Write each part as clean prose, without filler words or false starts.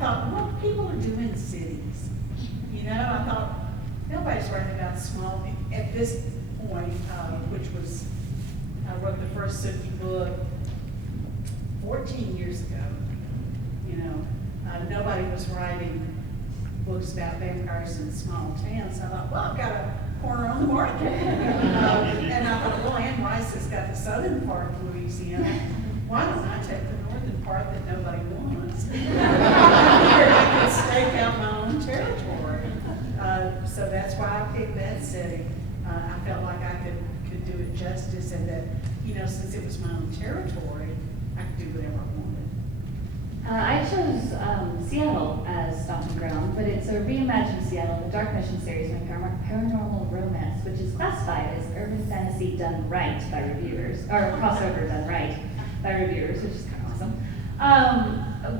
thought, what people are doing in cities? You know, I thought, nobody's writing about small, at this point, which was, I wrote the first Suki book 14 years ago. You know, nobody was writing books about vampires in small towns. I thought, well, I've got a corner on the market. And I thought, well, Anne Rice has got the southern part of Louisiana. Why don't I take the northern part that nobody wants? I could stake out my own territory. So that's why I picked that setting. I felt like I could do it justice, and that, you know, since it was my own territory, I could do whatever I wanted. I chose Seattle as stomping ground, but it's a reimagined Seattle, the Dark Mission series, my paranormal romance, which is classified as urban fantasy done right by reviewers, or crossover done right by reviewers, which is kind of awesome.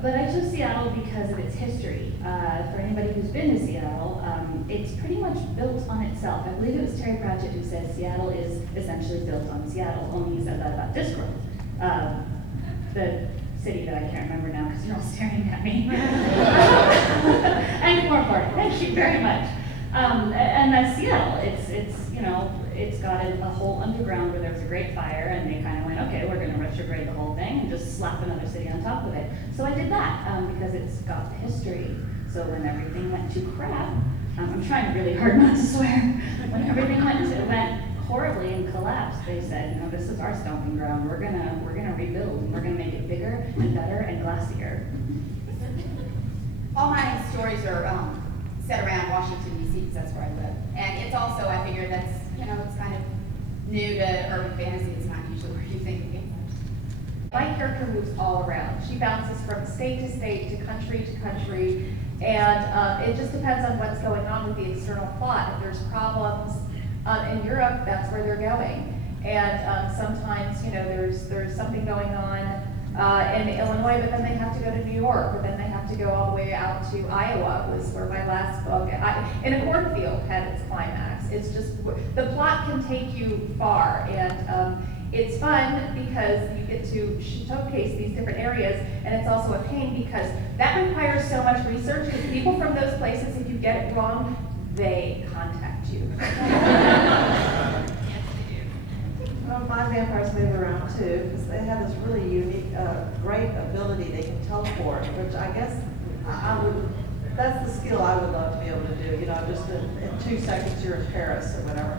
But I chose Seattle because of its history. For anybody who's been to Seattle, it's pretty much built on itself. I believe it was Terry Pratchett who said Seattle is essentially built on Seattle, only he said that about Discworld. The city that I can't remember now because you're all staring at me. And more important, thank you very much. And that's Seattle. It's you know, it's got a whole underground where there was a great fire, and they kind of went, okay, we're going to retrograde the whole thing and just slap another city on top of it. So I did that because it's got the history. So when everything went to crap, I'm trying really hard not to swear. When everything went horribly and collapsed, they said, you know, this is our stomping ground. We're gonna rebuild, and we're gonna make it bigger and better and glassier. All my stories are set around Washington, D.C., because that's where I live. And it's also, I figure that's, you know, it's kind of new to urban fantasy. It's not usually where you think of it. My character moves all around. She bounces from state to state, to country, and it just depends on what's going on with the external plot. If there's problems in Europe, that's where they're going. And sometimes, you know, there's something going on in Illinois, but then they have to go to New York, or then they have to go all the way out to Iowa, was where my last book, in a cornfield, had its climax. It's just, the plot can take you far, and it's fun because you get to showcase these different areas, and it's also a pain because that requires so much research, because people from those places, if you get it wrong, they contact you. Well, my vampires move around too, because they have this really unique, great ability. They can teleport, which I guess that's the skill I would love to be able to do. You know, just in 2 seconds you're in Paris or whatever.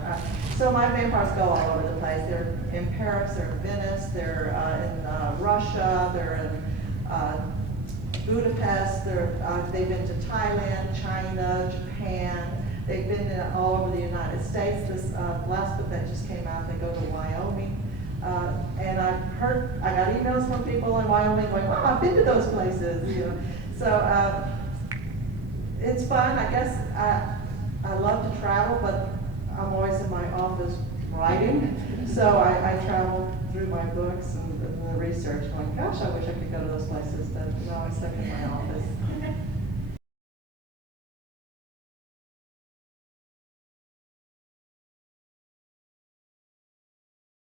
So my vampires go all over the place. They're in Paris, they're in Venice, they're in Russia, they're in Budapest, they've been to Thailand, China, Japan. They've been all over the United States. This last book that just came out, they go to Wyoming. And I got emails from people in Wyoming going, wow, I've been to those places. You know? So it's fun. I guess I love to travel, but I'm always in my office writing. So I travel through my books and the research going, gosh, I wish I could go to those places, but I'm always stuck in my office.